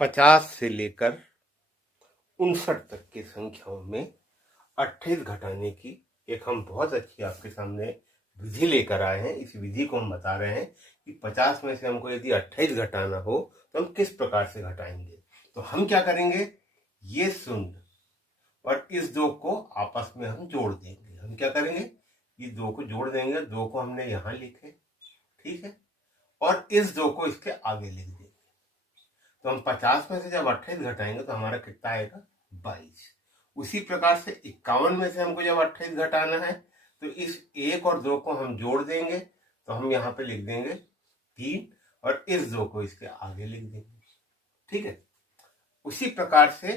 50 से लेकर 59 तक की संख्याओं में 28 घटाने की एक हम बहुत अच्छी आपके सामने विधि लेकर आए हैं। इस विधि को हम बता रहे हैं कि 50 में से हमको यदि 28 घटाना हो तो हम किस प्रकार से घटाएंगे। तो हम क्या करेंगे, ये शून्य और इस दो को आपस में हम जोड़ देंगे। हम क्या करेंगे, ये दो को जोड़ देंगे। दो को हमने यहां लिखे, ठीक है, और इस दो को इसके आगे लिख देंगे। तो हम 50 में से जब 28 घटाएंगे तो हमारा कितना आएगा, 22। उसी प्रकार से 51 में से हमको जब 28 घटाना है तो इस एक और दो को हम जोड़ देंगे। तो हम यहाँ पे लिख देंगे 3 और इस दो को इसके आगे लिख देंगे, ठीक है। उसी प्रकार से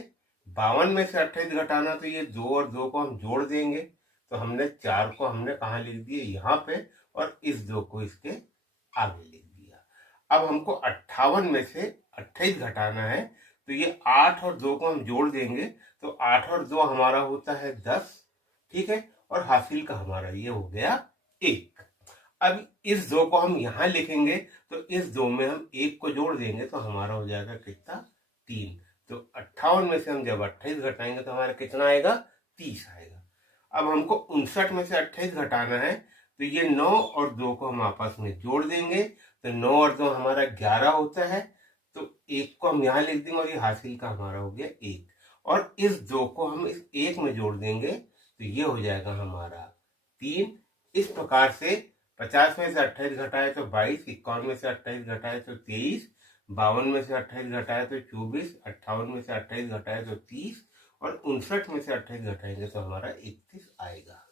52 में से 28 घटाना, तो ये दो और दो को हम जोड़ देंगे। तो हमने 4 को हमने कहाँ लिख दिए, यहाँ पे, और इस दो को इसके आगे लिख दिया। अब हमको 58 में से 28 घटाना है, तो ये 8 और 2 को हम जोड़ देंगे। तो 8 और 2 हमारा होता है 10, ठीक है, और हासिल का हमारा ये हो गया 1। अब इस 2 को हम यहां लिखेंगे, तो इस 2 में हम 1 को जोड़ देंगे तो हमारा हो जाएगा कितना, 3। तो 58 में से हम जब 28 घटाएंगे तो हमारा कितना आएगा, 30 आएगा। अब हमको 59 में से 28 घटाना है, तो ये 9 और 2 को हम आपस में जोड़ देंगे। तो 9 और 2 हमारा 11 होता है। तो 1 को हम यहाँ लिख देंगे और ये हासिल का हमारा हो गया 1, और इस 2 को हम इस 1 में जोड़ देंगे तो ये हो जाएगा हमारा 3। इस प्रकार से 50 में से 28 घटाए तो 22, 51 में से 28 घटाए तो 23, 52 में से 28 घटाए तो 24, 58 में से 28 घटाए तो 30, और 59 में से 28 घटाएंगे तो हमारा 31 आएगा।